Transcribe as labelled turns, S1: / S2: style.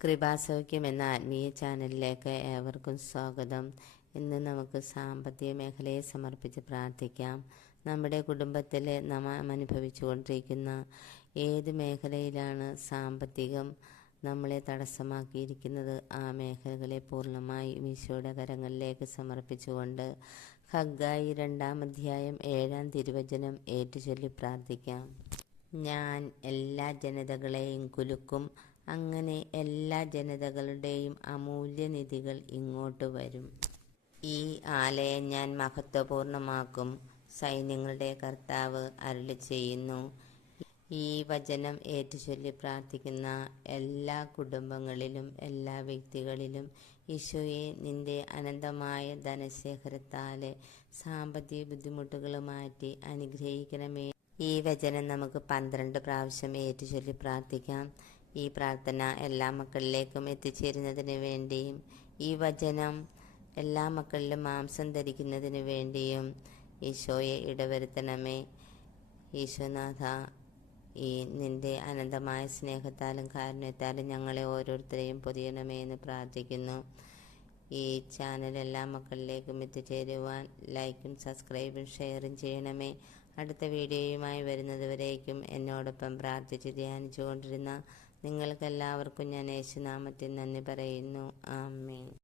S1: കൃപാസൗഖ്യം എന്ന ആത്മീയ ചാനലിലേക്ക് ഏവർക്കും സ്വാഗതം. ഇന്ന് നമുക്ക് സാമ്പത്തിക മേഖലയെ സമർപ്പിച്ച് പ്രാർത്ഥിക്കാം. നമ്മുടെ കുടുംബത്തിൽ നാം അനുഭവിച്ചുകൊണ്ടിരിക്കുന്ന ഏത് മേഖലയിലാണ് സാമ്പത്തികം നമ്മളെ തടസ്സമാക്കിയിരിക്കുന്നത്? ആ മേഖലകളെ പൂർണമായി ഈശോയുടെ കരങ്ങളിലേക്ക് സമർപ്പിച്ചുകൊണ്ട് ഹഗ്ഗായി രണ്ടാം അധ്യായം ഏഴാം തിരുവചനം ഏറ്റുചൊല്ലി പ്രാർത്ഥിക്കാം. ഞാൻ എല്ലാ ജനതകളെയും കുലുക്കും അങ്ങനെ എല്ലാ ജനതകളുടെയും അമൂല്യനിധികൾ ഇങ്ങോട്ട് വരും. ഈ ആലയം ഞാൻ മഹത്വപൂർണമാക്കും സൈന്യങ്ങളുടെ കർത്താവ് അരുളി ചെയ്യുന്നു. ഈ വചനം ഏറ്റുചൊല്ലി പ്രാർത്ഥിക്കുന്ന എല്ലാ കുടുംബങ്ങളിലും എല്ലാ വ്യക്തികളിലും ഈശോയെ നിന്റെ അനന്തമായ ധനശേഖരത്താലെ സാമ്പത്തിക ബുദ്ധിമുട്ടുകൾ മാറ്റി അനുഗ്രഹിക്കണമേ. ഈ വചനം നമുക്ക് പന്ത്രണ്ട് പ്രാവശ്യം ഏറ്റുചൊല്ലി പ്രാർത്ഥിക്കാം. ഈ പ്രാർത്ഥന എല്ലാ മക്കളിലേക്കും എത്തിച്ചേരുന്നതിന് വേണ്ടിയും ഈ വചനം എല്ലാ മക്കളിലും മാംസം ധരിക്കുന്നതിന് വേണ്ടിയും ഈശോയെ ഇടവരുത്തണമേ. ഈശോനാഥ ഈ നിന്റെ അനന്തമായ സ്നേഹത്താലും കാരുണ്യത്താലും ഞങ്ങളെ ഓരോരുത്തരെയും പൊതിയണമേ എന്ന് പ്രാർത്ഥിക്കുന്നു. ഈ ചാനൽ എല്ലാ മക്കളിലേക്കും എത്തിച്ചേരുവാൻ ലൈക്കും സബ്സ്ക്രൈബും ഷെയറും ചെയ്യണമേ. അടുത്ത വീഡിയോയുമായി വരുന്നതുവരേക്കും എന്നോടൊപ്പം പ്രാർത്ഥിച്ച് ധ്യാനിച്ചുകൊണ്ടിരുന്ന നിങ്ങൾക്കെല്ലാവർക്കും ഞാൻ യേശുനാമത്തിൽ നന്ദി പറയുന്നു. ആമേൻ.